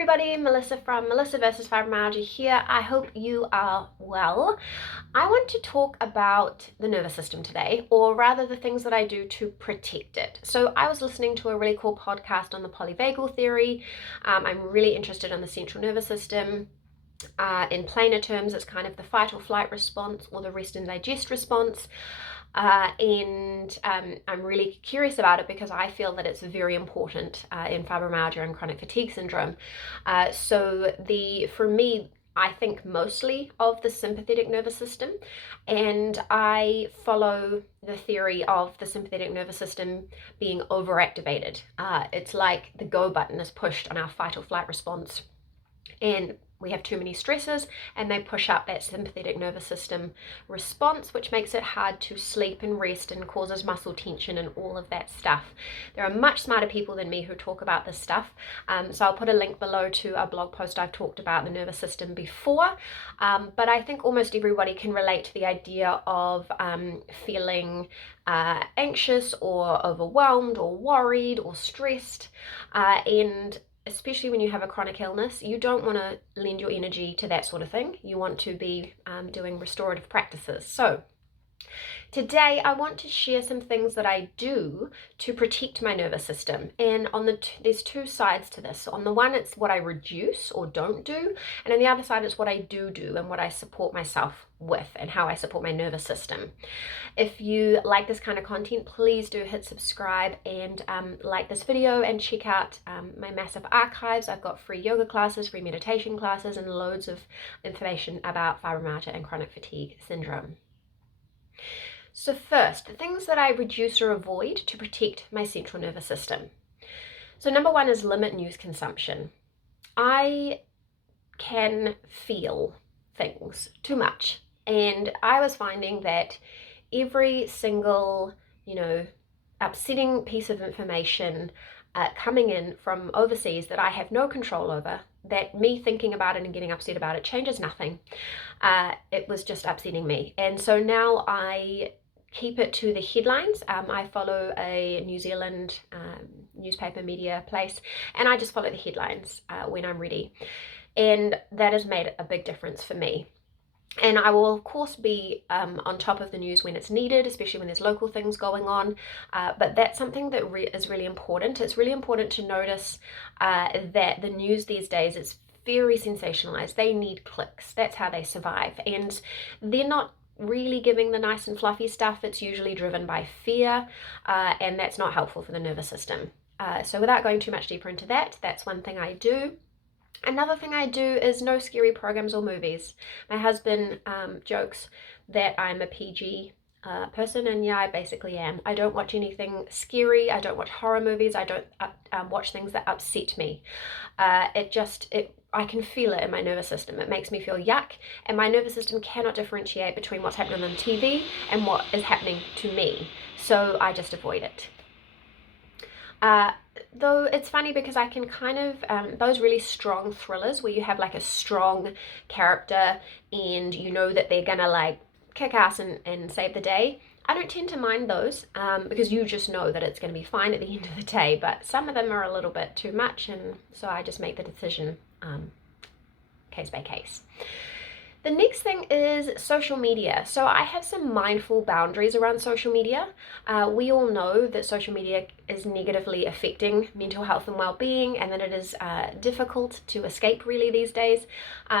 everybody, Melissa from Melissa vs. Fibromyalgia here. I hope you are well. I want to talk about the nervous system today, or rather the things that I do to protect it. So I was listening to a really cool podcast on the polyvagal theory. I'm really interested in the central nervous system. In plainer terms, it's kind of the fight or flight response or the rest and digest response. I'm really curious about it because I feel that it's very important in fibromyalgia and chronic fatigue syndrome. For me, I think mostly of the sympathetic nervous system, and I follow the theory of the sympathetic nervous system being overactivated. It's like the go button is pushed on our fight or flight response, and we have too many stresses and they push up that sympathetic nervous system response, which makes it hard to sleep and rest and causes muscle tension and all of that stuff. There are much smarter people than me who talk about this stuff. So I'll put a link below to a blog post I've talked about the nervous system before. But I think almost everybody can relate to the idea of feeling anxious or overwhelmed or worried or stressed, and especially when you have a chronic illness, you don't want to lend your energy to that sort of thing. You want to be doing restorative practices. So today I want to share some things that I do to protect my nervous system. And there's two sides to this. On the one, it's what I reduce or don't do. And on the other side, it's what I do and what I support myself with and how I support my nervous system. If you like this kind of content, please do hit subscribe and like this video and check out my massive archives. I've got free yoga classes, free meditation classes, and loads of information about fibromyalgia and chronic fatigue syndrome. So first, the things that I reduce or avoid to protect my central nervous system. So number one is limit news consumption. I can feel things too much, and I was finding that every single, upsetting piece of information coming in from overseas that I have no control over, that me thinking about it and getting upset about it changes nothing. It was just upsetting me. And so now I keep it to the headlines. I follow a New Zealand newspaper media place, and I just follow the headlines when I'm ready. And that has made a big difference for me. And I will, of course, be on top of the news when it's needed, especially when there's local things going on. But that's something that is really important. It's really important to notice that the news these days is very sensationalized. They need clicks. That's how they survive. And they're not really giving the nice and fluffy stuff. It's usually driven by fear, and that's not helpful for the nervous system. So without going too much deeper into that, that's one thing I do. Another thing I do is no scary programs or movies. My husband jokes that I'm a PG person, and yeah, I basically am. I don't watch anything scary. I don't watch horror movies. I don't watch things that upset me. I can feel it in my nervous system. It makes me feel yuck, and my nervous system cannot differentiate between what's happening on TV and what is happening to me. So I just avoid it. Though it's funny because I can kind of, those really strong thrillers where you have like a strong character and you know that they're gonna like kick ass and save the day, I don't tend to mind those because you just know that it's gonna be fine at the end of the day. But some of them are a little bit too much, and so I just make the decision case by case. The next thing is social media. So I have some mindful boundaries around social media. We all know that social media is negatively affecting mental health and well-being, and that it is difficult to escape really these days.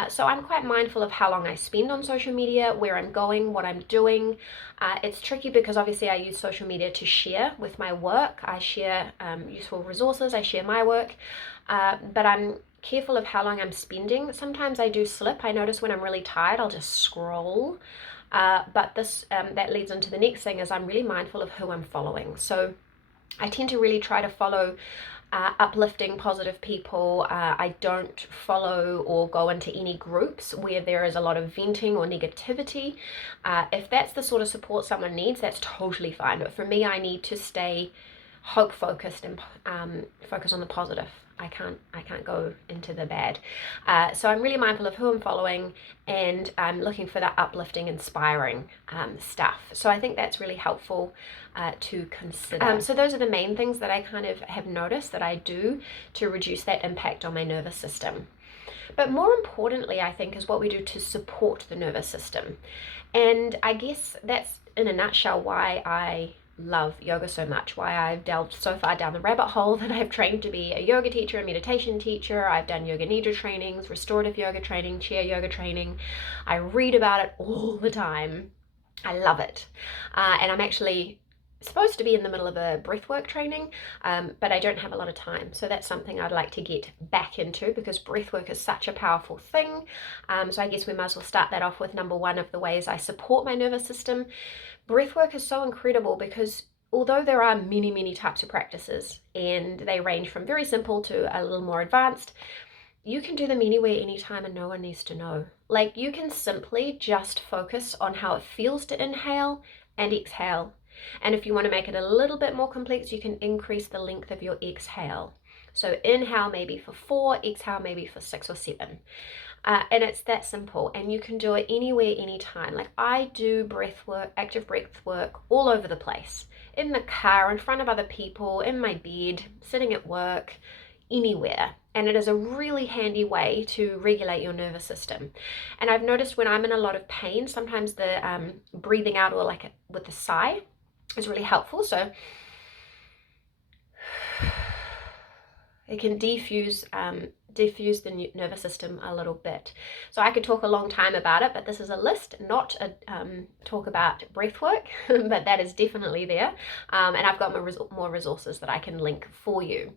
So I'm quite mindful of how long I spend on social media, where I'm going, what I'm doing. It's tricky because obviously I use social media to share with my work. I share useful resources, I share my work, but I'm careful of how long I'm spending. Sometimes I do slip. I notice when I'm really tired, I'll just scroll. But this that leads into the next thing, is I'm really mindful of who I'm following. So I tend to really try to follow uplifting, positive people. I don't follow or go into any groups where there is a lot of venting or negativity. If that's the sort of support someone needs, that's totally fine. But for me, I need to stay hope focused and focus on the positive. I can't go into the bad. So I'm really mindful of who I'm following, and I'm looking for that uplifting, inspiring stuff. So I think that's really helpful to consider. So those are the main things that I kind of have noticed that I do to reduce that impact on my nervous system. But more importantly, I think, is what we do to support the nervous system. And I guess that's, in a nutshell, why I love yoga so much, why I've delved so far down the rabbit hole that I've trained to be a yoga teacher, a meditation teacher. I've done yoga nidra trainings, restorative yoga training, chair yoga training. I read about it all the time. I love it. And I'm actually supposed to be in the middle of a breathwork training, but I don't have a lot of time. So that's something I'd like to get back into, because breathwork is such a powerful thing. So I guess we might as well start that off with number one of the ways I support my nervous system. Breathwork is so incredible because although there are many, many types of practices, and they range from very simple to a little more advanced, you can do them anywhere, anytime, and no one needs to know. Like, you can simply just focus on how it feels to inhale and exhale. And if you want to make it a little bit more complex, you can increase the length of your exhale. So inhale maybe for 4, exhale maybe for 6 or 7. And it's that simple, and you can do it anywhere, anytime. Like, I do breath work, active breath work all over the place. In the car, in front of other people, in my bed, sitting at work, anywhere. And it is a really handy way to regulate your nervous system. And I've noticed when I'm in a lot of pain, sometimes the breathing out, or like with a sigh, is really helpful. So it can diffuse the nervous system a little bit. So I could talk a long time about it, but this is a list, not a talk about breath work, but that is definitely there. And I've got more resources that I can link for you.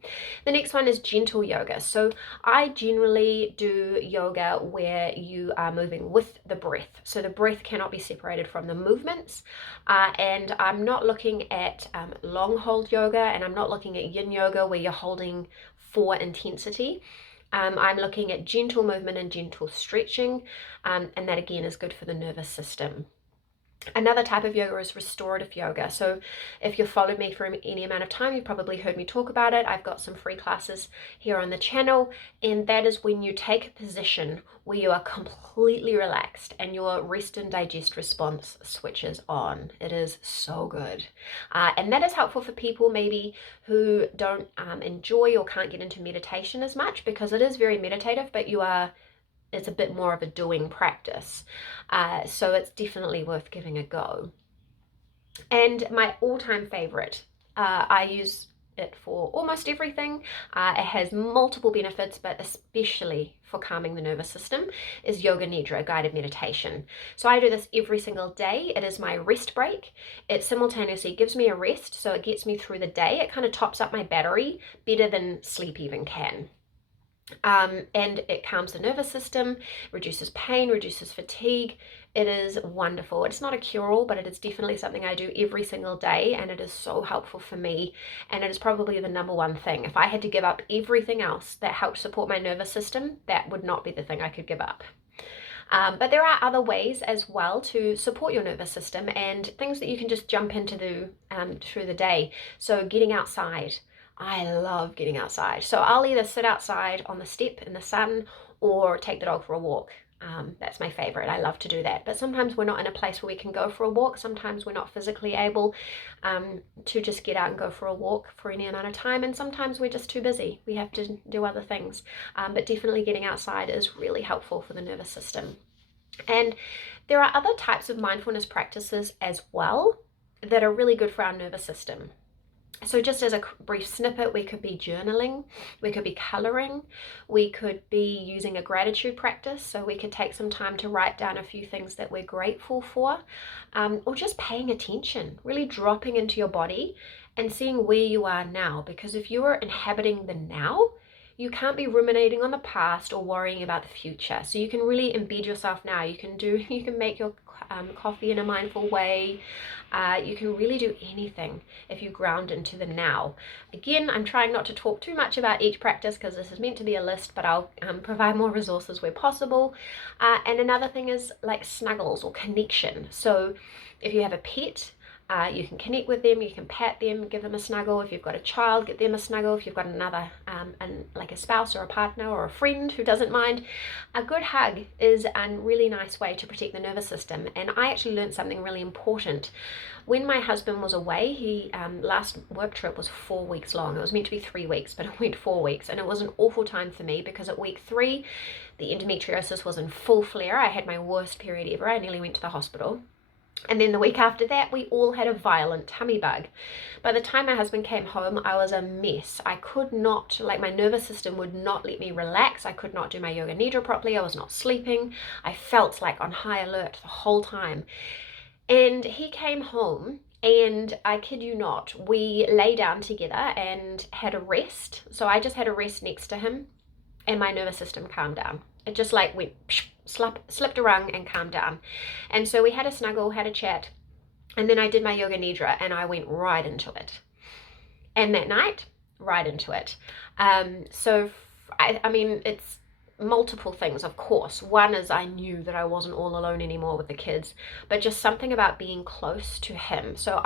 The next one is gentle yoga. So I generally do yoga where you are moving with the breath. So the breath cannot be separated from the movements. And I'm not looking at long hold yoga, and I'm not looking at yin yoga where you're holding for intensity. I'm looking at gentle movement and gentle stretching, and that again is good for the nervous system. Another type of yoga is restorative yoga. So if you've followed me for any amount of time, you've probably heard me talk about it. I've got some free classes here on the channel, and that is when you take a position where you are completely relaxed and your rest and digest response switches on. It is so good. And that is helpful for people maybe who don't enjoy or can't get into meditation as much, because it is very meditative, but it's a bit more of a doing practice. So it's definitely worth giving a go. And my all-time favorite, I use it for almost everything. It has multiple benefits, but especially for calming the nervous system, is yoga nidra, guided meditation. So I do this every single day. It is my rest break. It simultaneously gives me a rest, so it gets me through the day. It kind of tops up my battery better than sleep even can. And it calms the nervous system, reduces pain, reduces fatigue. It is wonderful. It's not a cure-all, but it is definitely something I do every single day, and it is so helpful for me, and it is probably the number one thing. If I had to give up everything else that helped support my nervous system, that would not be the thing I could give up. But there are other ways as well to support your nervous system, and things that you can just jump into through the day. So getting outside. I love getting outside. So I'll either sit outside on the step in the sun or take the dog for a walk. That's my favorite. I love to do that. But sometimes we're not in a place where we can go for a walk. Sometimes we're not physically able to just get out and go for a walk for any amount of time. And sometimes we're just too busy. We have to do other things. But definitely getting outside is really helpful for the nervous system. And there are other types of mindfulness practices as well that are really good for our nervous system. So just as a brief snippet, we could be journaling, we could be coloring, we could be using a gratitude practice. So we could take some time to write down a few things that we're grateful for, or just paying attention, really dropping into your body and seeing where you are now. Because if you are inhabiting the now, you can't be ruminating on the past or worrying about the future. So you can really embed yourself now. You can make your coffee in a mindful way. You can really do anything if you ground into the now. Again, I'm trying not to talk too much about each practice because this is meant to be a list, but I'll provide more resources where possible. And another thing is like snuggles or connection. So if you have a pet, You can connect with them, you can pat them, give them a snuggle. If you've got a child, give them a snuggle. If you've got another, like a spouse or a partner or a friend who doesn't mind, a good hug is a really nice way to protect the nervous system. And I actually learned something really important. When my husband was away, he last work trip was 4 weeks long. It was meant to be 3 weeks, but it went 4 weeks, and it was an awful time for me because at week 3, the endometriosis was in full flare. I had my worst period ever. I nearly went to the hospital. And then the week after that, we all had a violent tummy bug. By the time my husband came home, I was a mess. I could not, like, my nervous system would not let me relax. I could not do my yoga nidra properly. I was not sleeping. I felt like on high alert the whole time. And he came home, and I kid you not, we lay down together and had a rest. So I just had a rest next to him, and my nervous system calmed down. It just like went, slipped a rung and calmed down. And so we had a snuggle, had a chat, and then I did my yoga nidra, and I went right into it. And that night, right into it. I mean, it's multiple things, of course. One is I knew that I wasn't all alone anymore with the kids, but just something about being close to him. So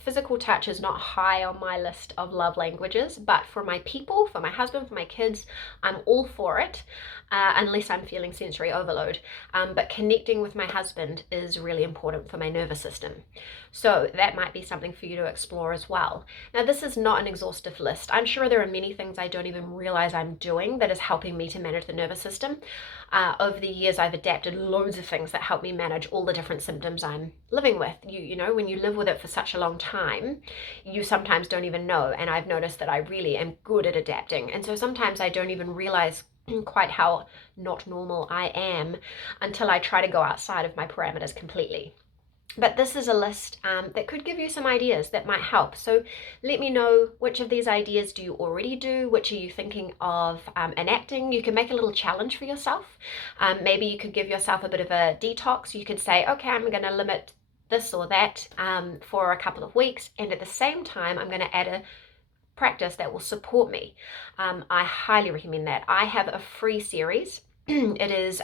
physical touch is not high on my list of love languages, but for my people, for my husband, for my kids, I'm all for it, unless I'm feeling sensory overload. But connecting with my husband is really important for my nervous system. So that might be something for you to explore as well. Now, this is not an exhaustive list. I'm sure there are many things I don't even realize I'm doing that is helping me to manage the nervous system. Over the years, I've adapted loads of things that help me manage all the different symptoms I'm living with. You know, when you live with it for such a long time, you sometimes don't even know. And I've noticed that I really am good at adapting. And so sometimes I don't even realize quite how not normal I am until I try to go outside of my parameters completely. But this is a list that could give you some ideas that might help. So let me know, which of these ideas do you already do? Which are you thinking of enacting? You can make a little challenge for yourself. Maybe you could give yourself a bit of a detox. You could say, okay, I'm going to limit this or that for a couple of weeks. And at the same time, I'm going to add a practice that will support me. I highly recommend that. I have a free series. It is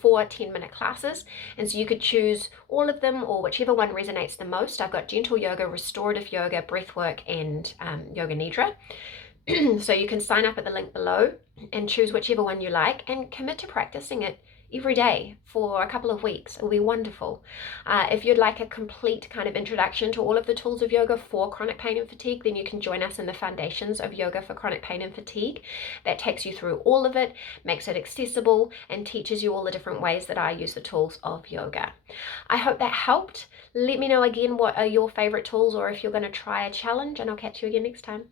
4 10-minute classes, and so you could choose all of them or whichever one resonates the most. I've got gentle yoga, restorative yoga, breathwork, and yoga nidra. So you can sign up at the link below and choose whichever one you like and commit to practicing it every day for a couple of weeks. It will be wonderful. If you'd like a complete kind of introduction to all of the tools of yoga for chronic pain and fatigue, then you can join us in the Foundations of Yoga for Chronic Pain and Fatigue. That takes you through all of it, makes it accessible, and teaches you all the different ways that I use the tools of yoga. I hope that helped. Let me know again what are your favorite tools, or if you're going to try a challenge, and I'll catch you again next time.